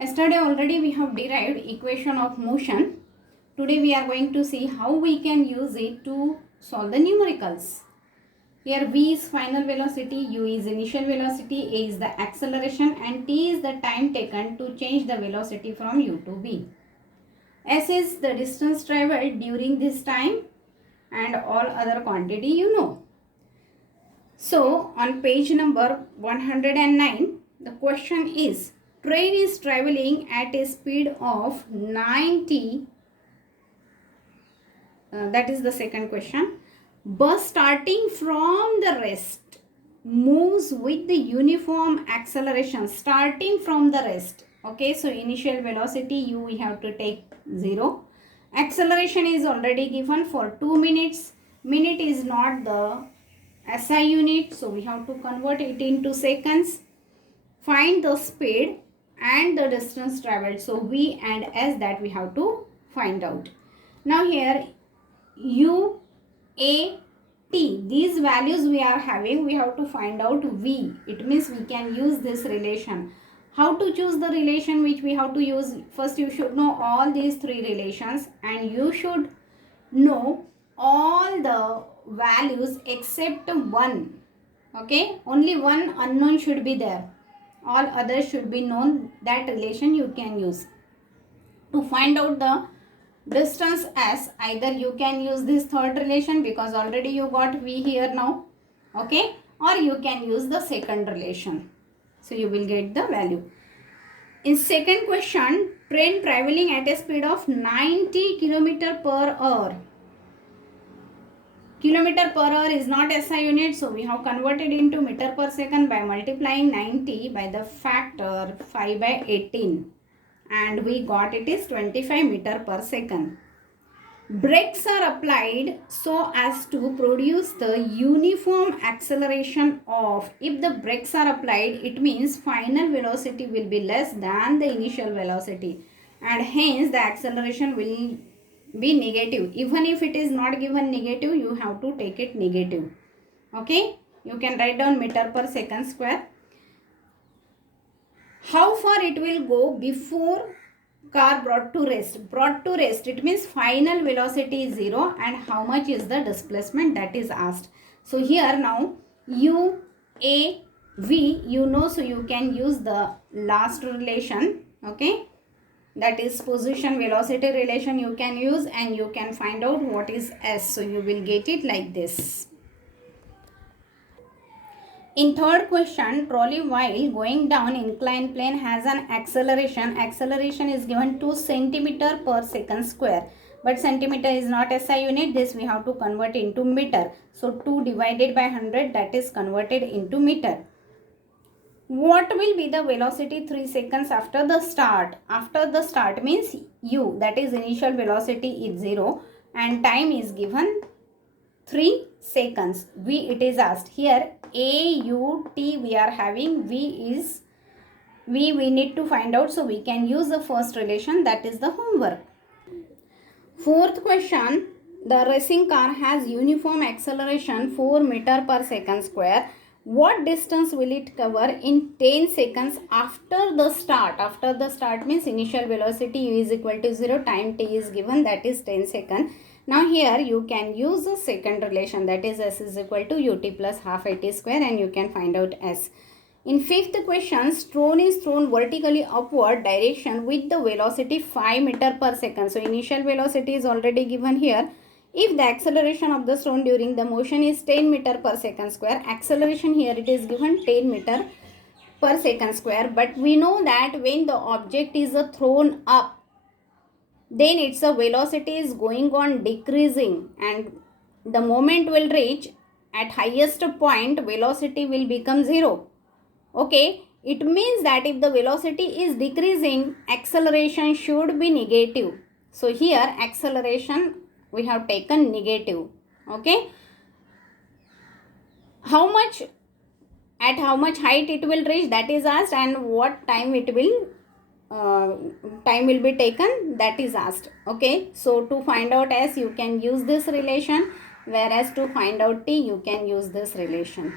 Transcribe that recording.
Yesterday already we have derived equation of motion. Today we are going to see how we can use it to solve the numericals. Here v is final velocity, u is initial velocity, a is the acceleration and t is the time taken to change the velocity from u to v. S is the distance traveled during this time and all other quantity you know. So on page number 109, the question is, train is traveling at a speed of 90, that is the second question. Bus starting from the rest moves with the uniform acceleration starting from the rest. Okay, so initial velocity u we have to take 0. Acceleration is already given for 2 minutes. Minute is not the SI unit, so we have to convert it into seconds. Find the speed and the distance traveled. So v and s that we have to find out. Now here u, a, t, these values we are having, we have to find out v. It means we can use this relation. How to choose the relation which we have to use? First you should know all these three relations and you should know all the values except one. Okay, only one unknown should be there. All others should be known. That relation you can use. To find out the distance s, either you can use this third relation because already you got v here now. Okay, or you can use the second relation. So you will get the value. In second question, train traveling at a speed of 90 km per hour. Kilometer per hour is not SI unit, so we have converted into meter per second by multiplying 90 by the factor 5 by 18 and we got it is 25 meter per second. Brakes are applied so as to produce the uniform acceleration of, if the brakes are applied, it means final velocity will be less than the initial velocity and hence the acceleration will be negative. Even if it is not given negative, you have to take it negative. Okay, you can write down meter per second square. How far it will go before car brought to rest? Brought to rest, it means final velocity is 0 and how much is the displacement, that is asked. So here now u, a, v you know, so you can use the last relation. Okay, that is position velocity relation you can use and you can find out what is s. So you will get it like this. In third question, trolley while going down inclined plane has an acceleration. Acceleration is given 2 centimeter per second square. But centimeter is not SI unit. This we have to convert into meter. So 2 divided by 100, that is converted into meter. What will be the velocity 3 seconds after the start? After the start means u, that is initial velocity is 0 and time is given 3 seconds. V it is asked. Here a, u, t we are having. V is v we need to find out. So we can use the first relation, that is the homework. Fourth question, the racing car has uniform acceleration 4 meter per second square. What distance will it cover in 10 seconds after the start? After the start means initial velocity u is equal to 0, time t is given, that is 10 seconds. Now here you can use the second relation, that is s is equal to ut plus half at square and you can find out s. In fifth question, stone is thrown vertically upward direction with the velocity 5 meter per second. So initial velocity is already given here. If the acceleration of the stone during the motion is 10 meter per second square, acceleration here it is given 10 meter per second square. But we know that when the object is thrown up, then its velocity is going on decreasing and the moment will reach at highest point, velocity will become 0. Okay, it means that if the velocity is decreasing, acceleration should be negative. So here acceleration we have taken negative. Okay, how much, at how much height it will reach, that is asked, and what time it will be taken, that is asked. Okay, so to find out s you can use this relation, whereas to find out t you can use this relation.